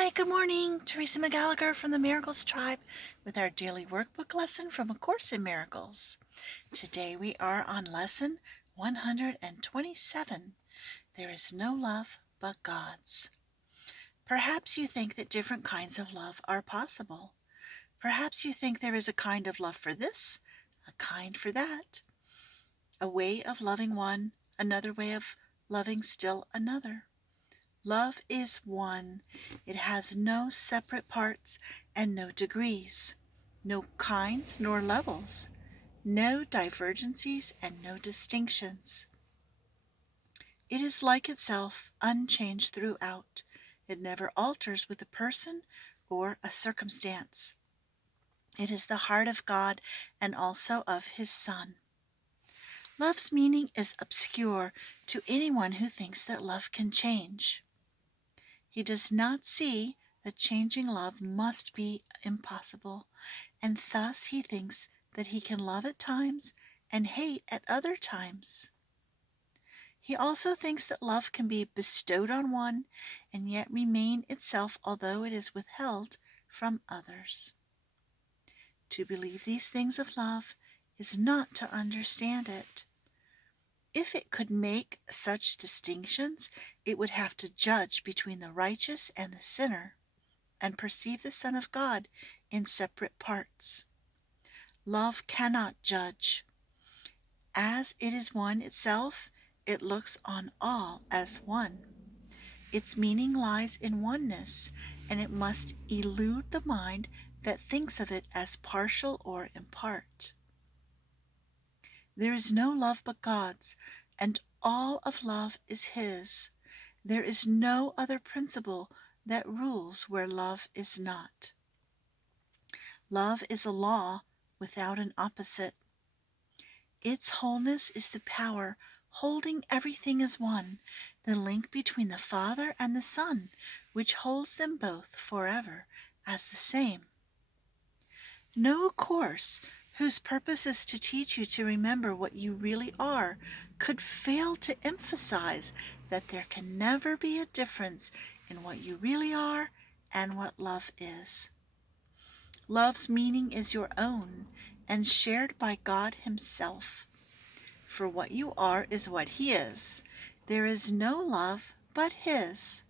Hi, good morning. Teresa McGallagher from the Miracles Tribe with our daily workbook lesson from A Course in Miracles. Today we are on lesson 127. There is no love but God's. Perhaps you think that different kinds of love are possible. Perhaps you think there is a kind of love for this, a kind for that, a way of loving one, another way of loving still another. Love is one. It has no separate parts and no degrees, no kinds nor levels, no divergencies and no distinctions. It is like itself, unchanged throughout. It never alters with a person or a circumstance. It is the heart of God and also of His Son. Love's meaning is obscure to anyone who thinks that love can change. He does not see that changing love must be impossible, and thus he thinks that he can love at times and hate at other times. He also thinks that love can be bestowed on one and yet remain itself although it is withheld from others. To believe these things of love is not to understand it. If it could make such distinctions, it would have to judge between the righteous and the sinner, and perceive the Son of God in separate parts. Love cannot judge. As it is one itself, it looks on all as one. Its meaning lies in oneness, and it must elude the mind that thinks of it as partial or in part. There is no love but God's, and all of love is His. There is no other principle that rules where love is not. Love is a law without an opposite. Its wholeness is the power holding everything as one, the link between the Father and the Son, which holds them both forever as the same. No course whose purpose is to teach you to remember what you really are could fail to emphasize that there can never be a difference in what you really are and what love is. Love's meaning is your own and shared by God Himself. For what you are is what He is. There is no love but His,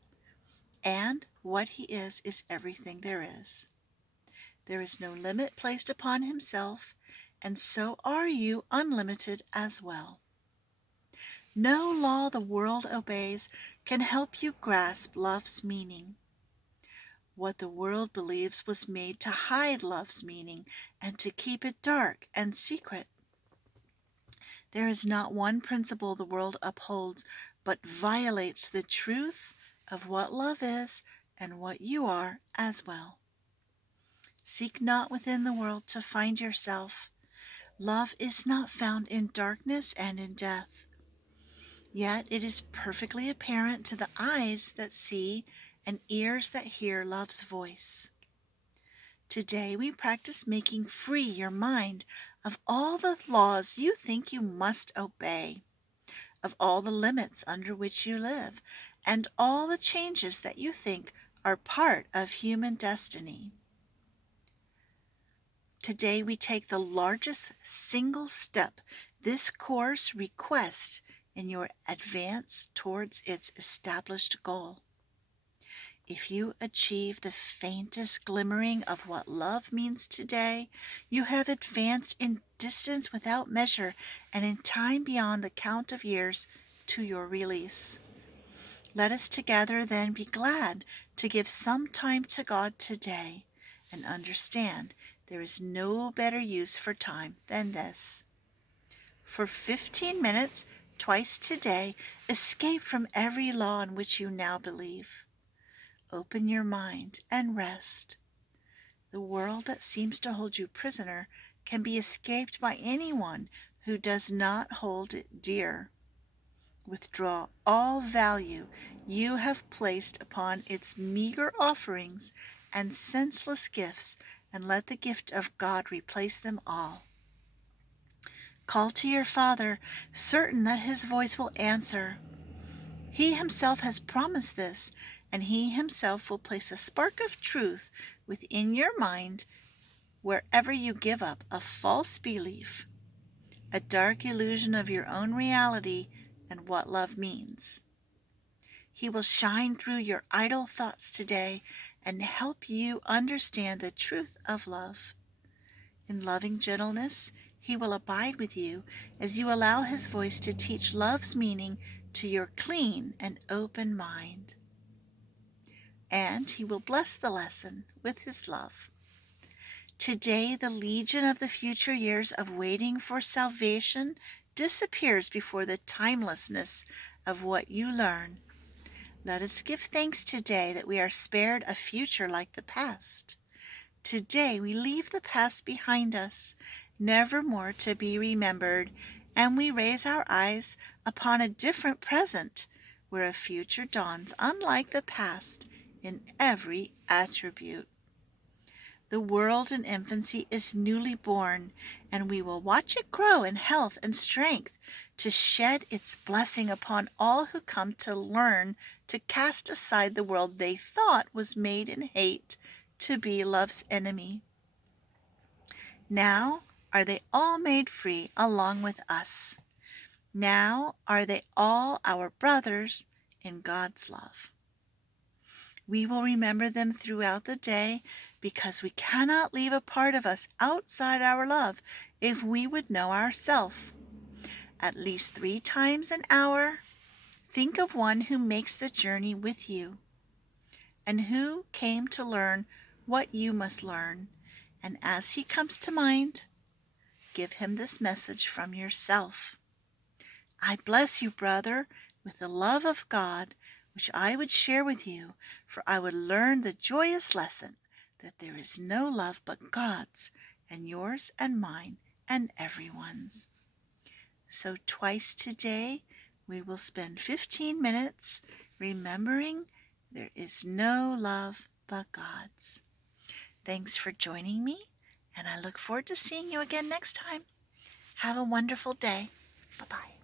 and what He is everything there is. There is no limit placed upon Himself, and so are you unlimited as well. No law the world obeys can help you grasp love's meaning. What the world believes was made to hide love's meaning and to keep it dark and secret. There is not one principle the world upholds but violates the truth of what love is and what you are as well. Seek not within the world to find yourself. Love is not found in darkness and in death. Yet it is perfectly apparent to the eyes that see and ears that hear love's voice. Today we practice making free your mind of all the laws you think you must obey, of all the limits under which you live, and all the changes that you think are part of human destiny. Today we take the largest single step this course requests in your advance towards its established goal. If you achieve the faintest glimmering of what love means today, you have advanced in distance without measure and in time beyond the count of years to your release. Let us together then be glad to give some time to God today and understand there is no better use for time than this. For 15 minutes, twice today, escape from every law in which you now believe. Open your mind and rest. The world that seems to hold you prisoner can be escaped by anyone who does not hold it dear. Withdraw all value you have placed upon its meager offerings and senseless gifts, and let the gift of God replace them all. Call to your Father, certain that His voice will answer. He himself has promised this, and he himself will place a spark of truth within your mind wherever you give up a false belief, a dark illusion of your own reality and what love means. He will shine through your idle thoughts today and help you understand the truth of love. In loving gentleness, he will abide with you as you allow his voice to teach love's meaning to your clean and open mind. And he will bless the lesson with his love. Today, the legion of the future years of waiting for salvation disappears before the timelessness of what you learn. Let us give thanks today that we are spared a future like the past. Today we leave the past behind us, never more to be remembered, and we raise our eyes upon a different present, where a future dawns unlike the past in every attribute. The world in infancy is newly born, and we will watch it grow in health and strength to shed its blessing upon all who come to learn to cast aside the world they thought was made in hate to be love's enemy. Now are they all made free along with us. Now are they all our brothers in God's love. We will remember them throughout the day because we cannot leave a part of us outside our love if we would know ourselves. At least 3 times an hour, think of one who makes the journey with you and who came to learn what you must learn. And as he comes to mind, give him this message from yourself. I bless you, brother, with the love of God, which I would share with you, for I would learn the joyous lesson that there is no love but God's, and yours and mine and everyone's. So twice today, we will spend 15 minutes remembering there is no love but God's. Thanks for joining me, and I look forward to seeing you again next time. Have a wonderful day. Bye-bye.